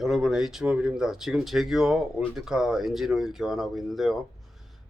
여러분, H모빌입니다. 지금 제규어 올드카 엔진 오일 교환하고 있는데요.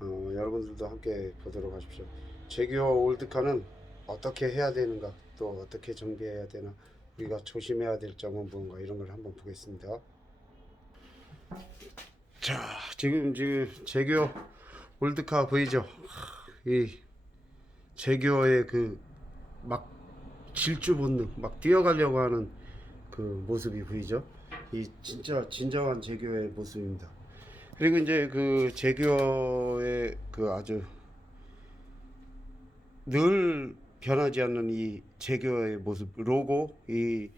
여러분들도 함께 보도록 하십시오. 제규어 올드카는 어떻게 해야 되는가, 또 어떻게 정비해야 되나, 우리가 조심해야 될 점은 무엇인가, 이런 걸 한번 보겠습니다. 자, 지금 제규어 올드카 보이죠? 이 제규어의 그 막 질주 본능, 막 뛰어가려고 하는 그 모습이 보이죠? 이 진짜 진정한 제규어의 모습입니다. 그리고 이제 그 제규어의 그 아주 늘 변하지 않는 이 제규어의 모습, 로고, 이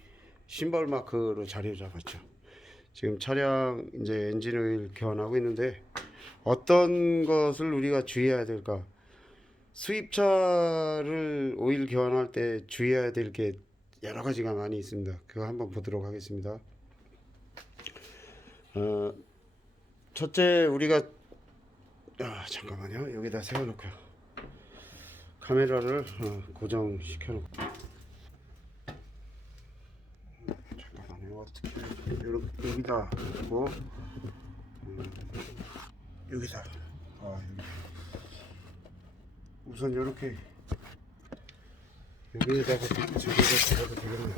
심벌 마크로 자리 잡았죠. 지금 차량 이제 엔진 오일 교환하고 있는데, 어떤 것을 우리가 주의해야 될까? 수입차를 오일 교환할 때 주의해야 될 게 여러 가지가 많이 있습니다. 그거 한번 보도록 하겠습니다. 첫째, 우리가 잠깐만요. 여기다 세워놓고요. 카메라를 고정시켜놓고, 잠깐만요. 어떻게 여기다 하고, 여기다 여기. 우선 이렇게 여기에다가 잡아도 되겠네요.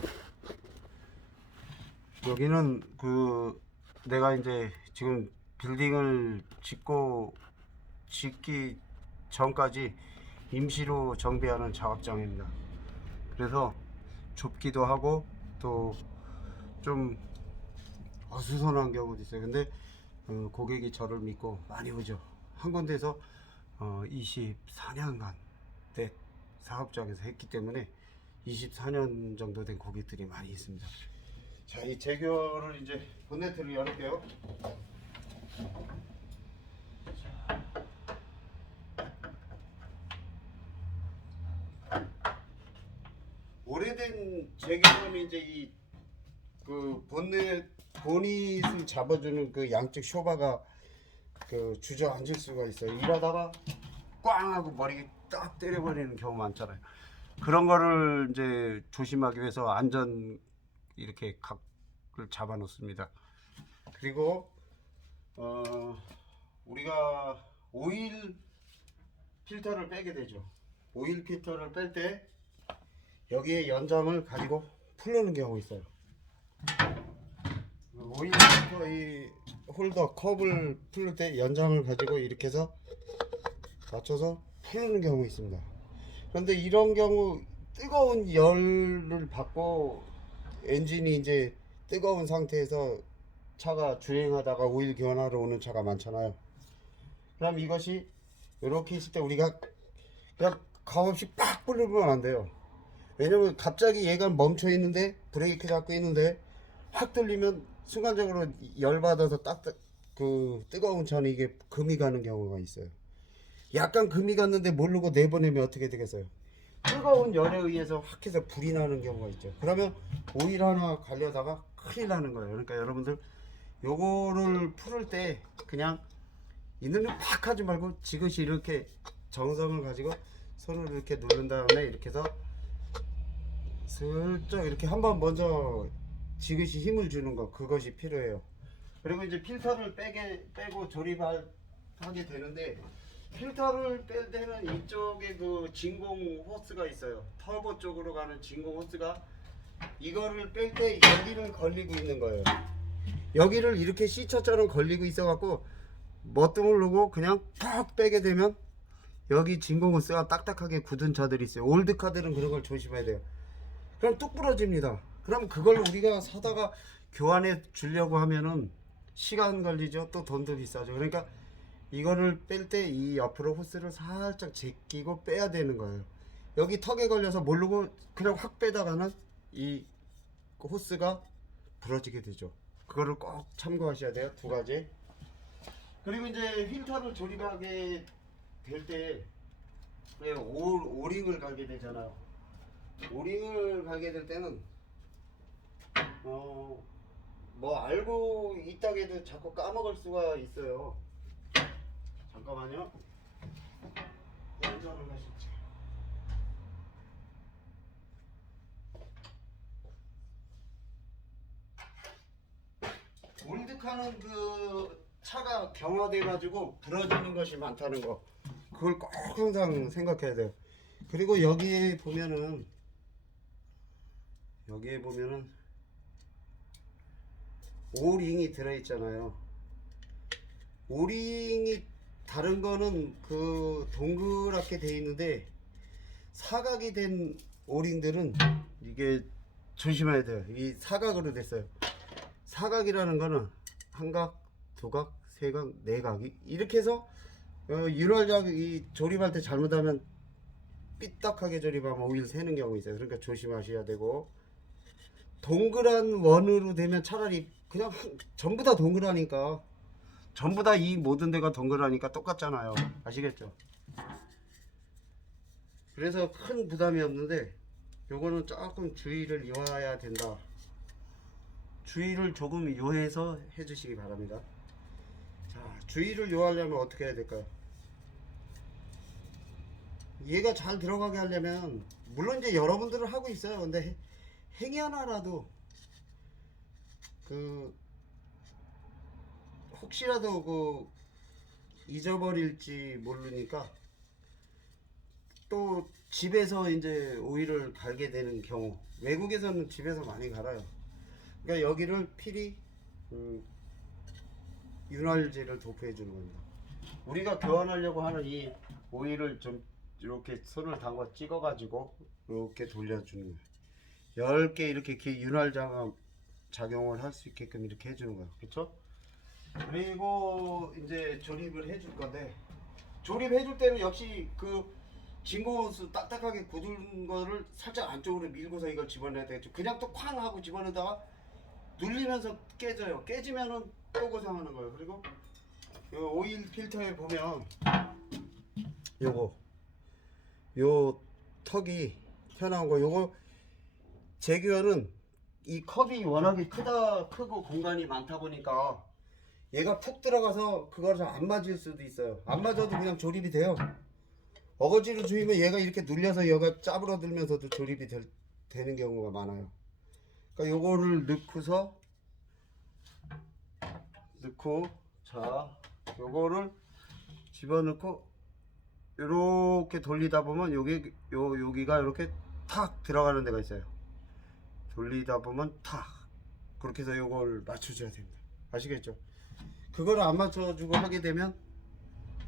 여기는 그 내가 이제 지금 빌딩을 짓기 전까지 임시로 정비하는 작업장입니다. 그래서 좁기도 하고 또 좀 어수선한 경우도 있어요. 근데 고객이 저를 믿고 많이 오죠. 한 군데서 24년간 사업장에서 했기 때문에 24년 정도 된 고객들이 많이 있습니다. 자, 이 제규어를 이제 본네트를 열을게요. 오래된 제규어는 이제 이 그 보닛을 잡아주는 그 양쪽 쇼바가 그 주저앉을 수가 있어요. 일하다가 꽝 하고 머리 딱 때려버리는 경우 많잖아요. 그런 거를 이제 조심하기 위해서 안전 이렇게 각을 잡아 놓습니다. 그리고 우리가 오일 필터를 빼게 되죠. 오일 필터를 뺄 때 여기에 연장을 가지고 풀르는 경우 있어요. 오일 필터 이 홀더 컵을 풀릴 때 연장을 가지고 이렇게 해서 맞춰서 풀는 경우 있습니다. 그런데 이런 경우 뜨거운 열을 받고 엔진이 이제 뜨거운 상태에서 차가 주행하다가 오일 교환하러 오는 차가 많잖아요. 그럼 이것이 이렇게 있을 때 우리가 그냥 가없이 빡 뿌리면 안 돼요. 왜냐면 갑자기 얘가 멈춰 있는데 브레이크 잡고 있는데 확 돌리면 순간적으로 열 받아서 그 뜨거운 차는 이게 금이 가는 경우가 있어요. 약간 금이 갔는데 모르고 내보내면 어떻게 되겠어요? 뜨거운 열에 의해서 확 해서 불이 나는 경우가 있죠. 그러면 오일 하나 갈려다가 큰일 나는 거예요. 그러니까 여러분들 요거를 풀을 때 그냥 있는 팍 하지 말고 지그시 이렇게 정성을 가지고 손을 이렇게 누른 다음에 이렇게 해서 슬쩍 이렇게 한번 먼저 지그시 힘을 주는 거, 그것이 필요해요. 그리고 이제 필터를 빼고 조립하게 되는데, 필터를 뺄 때는 이쪽에 그 진공 호스가 있어요. 터보 쪽으로 가는 진공 호스가, 이거를 뺄 때 여기를 걸리고 있는 거예요. 여기를 이렇게 C처럼 걸리고 있어 갖고 머뚱을 누르고 그냥 팍 빼게 되면 여기 진공 호스가 딱딱하게 굳은 차들이 있어요. 올드카들은 그런 걸 조심해야 돼요. 그럼 뚝 부러집니다. 그럼 그걸 우리가 사다가 교환해 주려고 하면은 시간 걸리죠. 또 돈도 비싸죠. 그러니까 이거를 뺄 때 이 옆으로 호스를 살짝 제끼고 빼야 되는 거예요. 여기 턱에 걸려서 모르고 그냥 확 빼다가는 이 호스가 부러지게 되죠. 그거를 꼭 참고하셔야 돼요. 두 가지. 그리고 이제 필터를 조립하게 될 때 오링을 갈게 되잖아요. 오링을 갈게 될 때는 뭐 알고 있다고 해도 자꾸 까먹을 수가 있어요. 잠깐만요. 운전을 하실지. 생각하는 그 차가 경화돼 가지고 부러지는 것이 많다는 거, 그걸 꼭 항상 생각해야 돼요. 그리고 여기에 보면은 오링이 들어있잖아요. 오링이 다른 거는 그 동그랗게 돼 있는데 사각이 된 오링들은 이게 조심해야 돼요. 이 사각으로 됐어요. 사각이라는 거는 한각, 두각, 세각, 네각 이렇게 해서 윤활작 이 조립할 때 잘못하면 삐딱하게 조립하면 오일 새는 경우 있어요. 그러니까 조심하셔야 되고, 동그란 원으로 되면 차라리 그냥 전부 다 동그라니까, 전부 다 이 모든 데가 동그라니까 똑같잖아요. 아시겠죠? 그래서 큰 부담이 없는데 요거는 조금 주의를 요해야 된다. 주의를 조금 요해서 해주시기 바랍니다. 자, 주의를 요하려면 어떻게 해야 될까요? 얘가 잘 들어가게 하려면, 물론 이제 여러분들은 하고 있어요. 근데 행위 하나라도 그 혹시라도 그 잊어버릴지 모르니까, 또 집에서 이제 오일을 갈게 되는 경우, 외국에서는 집에서 많이 갈아요. 그러니까 여기를 필히 윤활제를 도포해 주는 겁니다. 우리가 교환하려고 하는 이 오일을 좀 이렇게 손을 담가 찍어 가지고 이렇게 돌려주는 거예요. 10개 이렇게 윤활 작용을 할 수 있게끔 이렇게 해주는 거예요. 그렇죠? 그리고 이제 조립을 해줄 건데, 조립해 줄 때는 역시 그 진공호스 딱딱하게 굳은 거를 살짝 안쪽으로 밀고서 이걸 집어내야 되겠죠. 그냥 또 쾅 하고 집어넣다가 눌리면서 깨져요. 깨지면은 또 고생하는 거예요. 그리고 요 오일 필터에 보면 요 턱이 튀어나온 거, 요거 제규어는 이 컵이 워낙에 크고 공간이 많다 보니까 얘가 푹 들어가서 그걸 안 맞을 수도 있어요. 안 맞아도 그냥 조립이 돼요. 어거지로 조이면 얘가 이렇게 눌려서 얘가 짜부러들면서도 조립이 되는 경우가 많아요. 그러니까 요거를 넣고, 자, 요거를 집어넣고 이렇게 돌리다 보면 여기가 이렇게 탁 들어가는 데가 있어요. 돌리다 보면 탁, 그렇게 해서 요걸 맞춰줘야 됩니다. 아시겠죠? 그걸 안 맞춰주고 하게 되면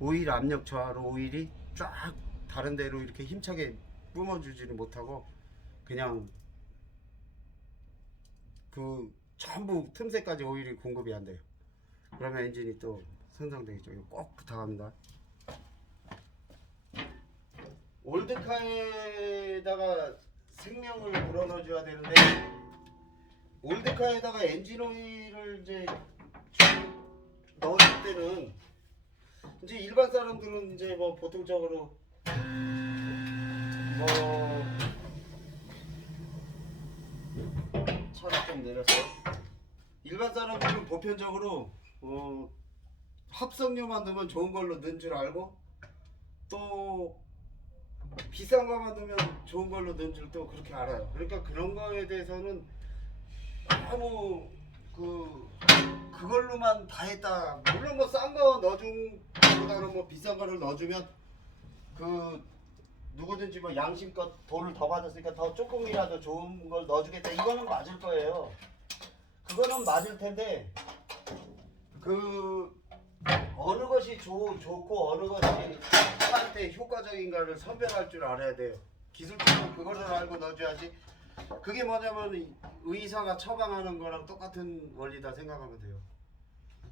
오일 압력 저하로 오일이 쫙 다른 데로 이렇게 힘차게 뿜어주지는 못하고 그냥 그 전부 틈새까지 오일이 공급이 안 돼요. 그러면 엔진이 또 손상되겠죠. 이거 꼭 부탁합니다. 올드카에다가 생명을 불어넣어줘야 되는데, 올드카에다가 엔진 오일을 이제 넣어줄 때는 이제 일반 사람들은 이제 뭐 보통적으로 차를 좀 내렸어요. 일반 사람들은 보편적으로 합성료만 넣으면 좋은 걸로 넣은 줄 알고, 또 비싼 거만 넣으면 좋은 걸로 넣은 줄 또 그렇게 알아요. 그러니까 그런 거에 대해서는 너무 그걸로만 다 했다. 물론 뭐 싼 거 넣어준 거보다는 뭐 비싼 거를 넣어주면 그 누구든지 뭐 양심껏 돈을 더 받았으니까 더 조금이라도 좋은 걸 넣어주겠다, 이거는 맞을 거예요. 그거는 맞을 텐데, 그 어느 것이 좋고 어느 것이 차한테 효과적인가를 선별할 줄 알아야 돼요. 기술적으로 그거를 알고 넣어줘야지. 그게 뭐냐면 의사가 처방하는 거랑 똑같은 원리다 생각하면 돼요.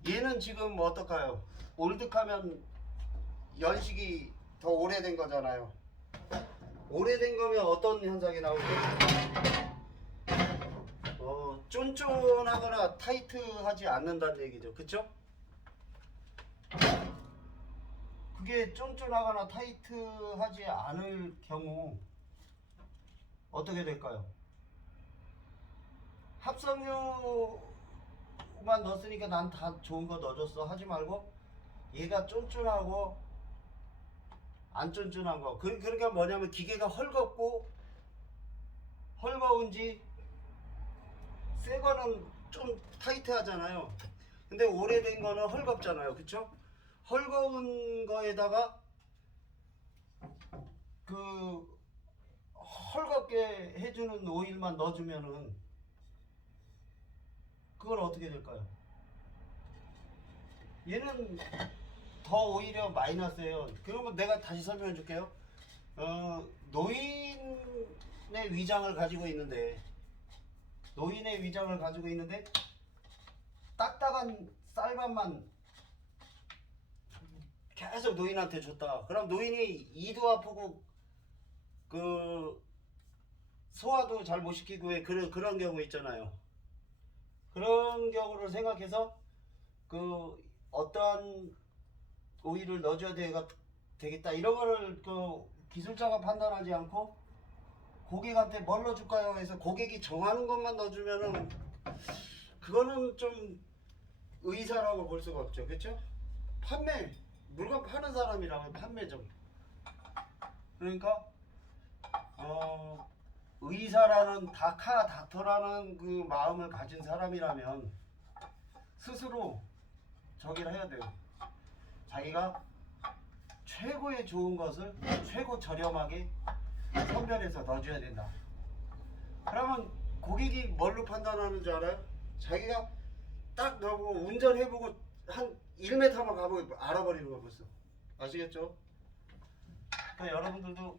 얘는 지금 뭐 어떨까요? 올드카면 연식이 더 오래된 거잖아요. 오래된 거면 어떤 현상이 나올까요? 쫀쫀하거나 타이트하지 않는다는 얘기죠. 그쵸? 그게 쫀쫀하거나 타이트하지 않을 경우 어떻게 될까요? 합성료만 넣었으니까 난 다 좋은 거 넣어줬어 하지 말고, 얘가 쫀쫀하고 안 쫀쫀한 거, 그러니까 뭐냐면 기계가 헐거운지, 새 거는 좀 타이트하잖아요. 근데 오래된 거는 헐겁잖아요, 그쵸? 헐거운 거에다가 그 헐겁게 해주는 오일만 넣어주면은 그건 어떻게 될까요? 얘는 더 오히려 마이너스예요. 그러면 내가 다시 설명해 줄게요. 노인의 위장을 가지고 있는데 딱딱한 쌀밥만 계속 노인한테 줬다. 그럼 노인이 이도 아프고 그 소화도 잘 못 시키고 왜 그런 경우 있잖아요. 그런 경우를 생각해서 그 어떠한 오일을 넣어줘야 되겠다 이런 거를 그 기술자가 판단하지 않고 고객한테 뭘 넣어줄까요 해서 고객이 정하는 것만 넣어주면은 그거는 좀 의사라고 볼 수가 없죠, 그렇죠? 물건 파는 사람이라면 판매죠. 그러니까 의사라는 닥터라는 그 마음을 가진 사람이라면 스스로 저기를 해야 돼요. 자기가 최고의 좋은 것을 최고 저렴하게 선별해서 넣어줘야 된다. 그러면 고객이 뭘로 판단하는 줄 알아요? 자기가 딱 넣어보고 운전해보고 한 1m만 가보고 알아버리는 거 벌써. 아시겠죠? 그러니까 여러분들도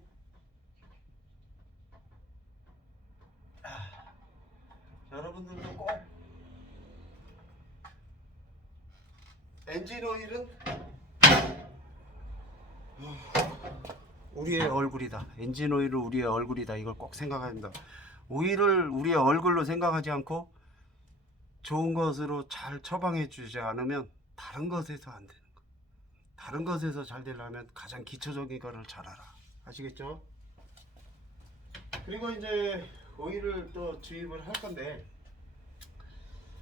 꼭 엔진 오일은 우리의 얼굴이다. 엔진 오일은 우리의 얼굴이다. 이걸 꼭 생각해야 된다. 오일을 우리의 얼굴로 생각하지 않고 좋은 것으로 잘 처방해 주지 않으면 다른 것에서 안 되는 거. 다른 것에서 잘 되려면 가장 기초적인 거를 잘 알아. 아시겠죠? 그리고 이제 오일을 또 주입을 할 건데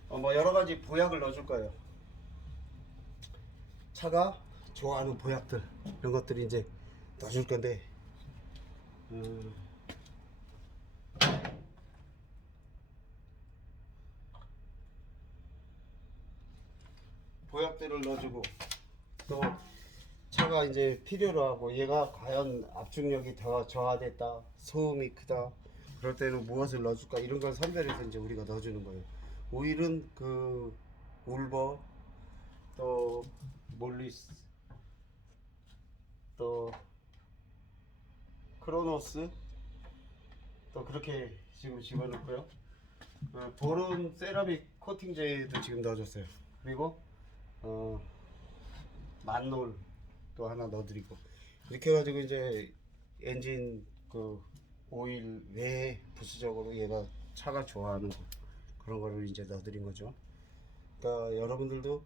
뭐 여러 가지 보약을 넣어줄 거예요. 차가 좋아하는 보약들 이런 것들이 이제 넣어줄 건데 보약들을 넣어주고 또 차가 이제 필요로 하고 얘가 과연 압축력이 더 저하됐다, 소음이 크다, 그럴 때는 무엇을 넣어줄까 이런 걸 선별해서 이제 우리가 넣어주는 거예요. 오일은 그 울버, 또 몰리스, 또 크로노스, 또 그렇게 지금 집어넣고요. 보론 세라믹 코팅제도 지금 넣어줬어요. 그리고 만놀 또 하나 넣어드리고 이렇게 해가지고 이제 엔진 그 오일 외에 부수적으로 얘가 차가 좋아하는 거 그런 거를 이제 넣어드린 거죠. 그러니까 여러분들도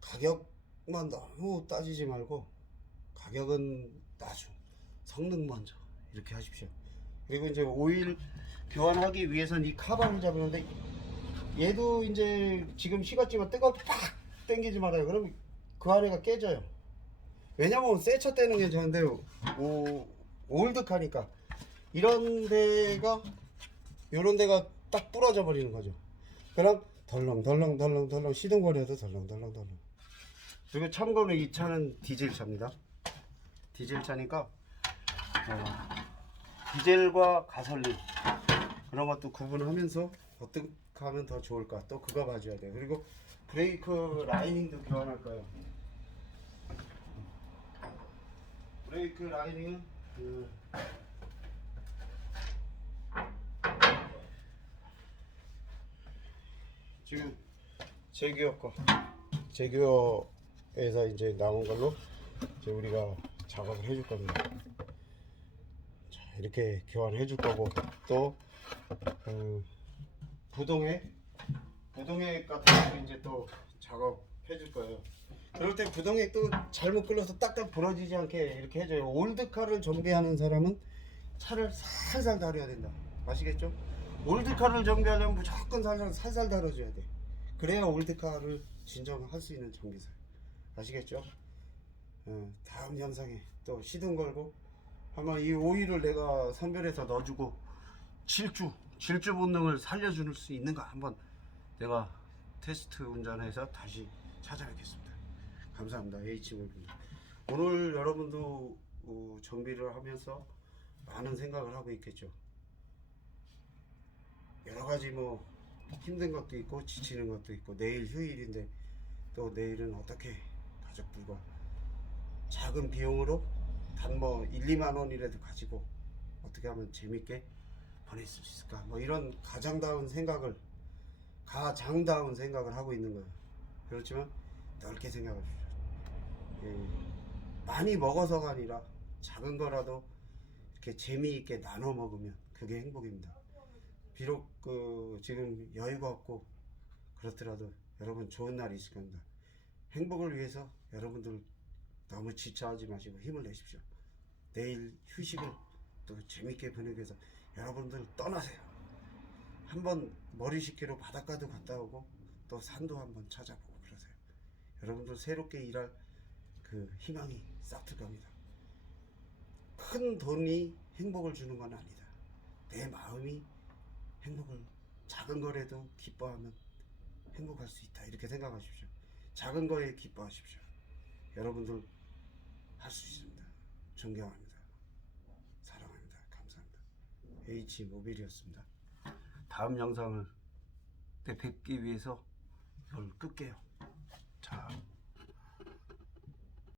가격만 너무 따지지 말고 가격은 나중, 성능 먼저 이렇게 하십시오. 그리고 이제 오일 교환하기 위해서는 이 카바를 잡는데 얘도 이제 지금 식었지만 뜨거울 때 팍 당기지 말아요. 그럼 그 아래가 깨져요. 왜냐면 세차 떼는 게 좋은데 올드카니까 이런 데가 요런 데가 딱 부러져 버리는 거죠. 그럼 덜렁덜렁 시동거려도 덜렁덜렁. 그리고 참고로 이 차는 디젤 차입니다. 디젤 차니까 디젤과 가솔린 그런 것도 구분하면서 어떻게 하면 더 좋을까 또 그거 봐줘야 돼요. 그리고 브레이크 라이닝도 교환할 거예요. 브레이크 라이닝은 지금 제규어에서 이제 나온 걸로 이제 우리가 작업을 해줄 겁니다. 자, 이렇게 교환해 줄 거고 또 부동액 같은 거 이제 또 작업해 줄 거예요. 그럴 때 부동액도 잘못 끌려서 딱딱 부러지지 않게 이렇게 해줘요. 올드카를 정비하는 사람은 차를 살살 다뤄야 된다. 아시겠죠? 올드카를 정비하려면 무조건 살살 다뤄줘야 돼. 그래야 올드카를 진정할 수 있는 정비사. 아시겠죠? 다음 영상에 또 시동 걸고 한번 이 오일을 내가 선별해서 넣어주고 질주 본능을 살려줄 수 있는가 한번 내가 테스트 운전해서 다시 찾아뵙겠습니다. 감사합니다. H몰입니다. 오늘 여러분도 정비를 하면서 많은 생각을 하고 있겠죠. 여러 가지 뭐 힘든 것도 있고 지치는 것도 있고, 내일 휴일인데 또 내일은 어떻게 가족들과 작은 비용으로 단 뭐 1, 2만 원이라도 가지고 어떻게 하면 재밌게 보낼 수 있을까, 뭐 이런 가장다운 생각을 하고 있는 거예요. 그렇지만 넓게 생각을 주죠. 예, 많이 먹어서가 아니라 작은 거라도 이렇게 재미있게 나눠 먹으면 그게 행복입니다. 비록 지금 여유가 없고 그렇더라도 여러분 좋은 날이 있을 겁니다. 행복을 위해서 여러분들 너무 지쳐하지 마시고 힘을 내십시오. 내일 휴식을 또 재밌게 보내기 위해서 여러분들 떠나세요. 한번 머리 식히러 바닷가도 갔다 오고 또 산도 한번 찾아보고 그러세요. 여러분들 새롭게 일할 그 희망이 싹틀 겁니다. 큰 돈이 행복을 주는 건 아니다. 내 마음이 행복을, 작은 거라도 기뻐하면 행복할 수 있다, 이렇게 생각하십시오. 작은 거에 기뻐하십시오. 여러분들 할 수 있습니다. 존경합니다. 사랑합니다. 감사합니다. H모빌이었습니다. 다음 영상을 때 뵙기 위해서 이걸 끌게요. 자,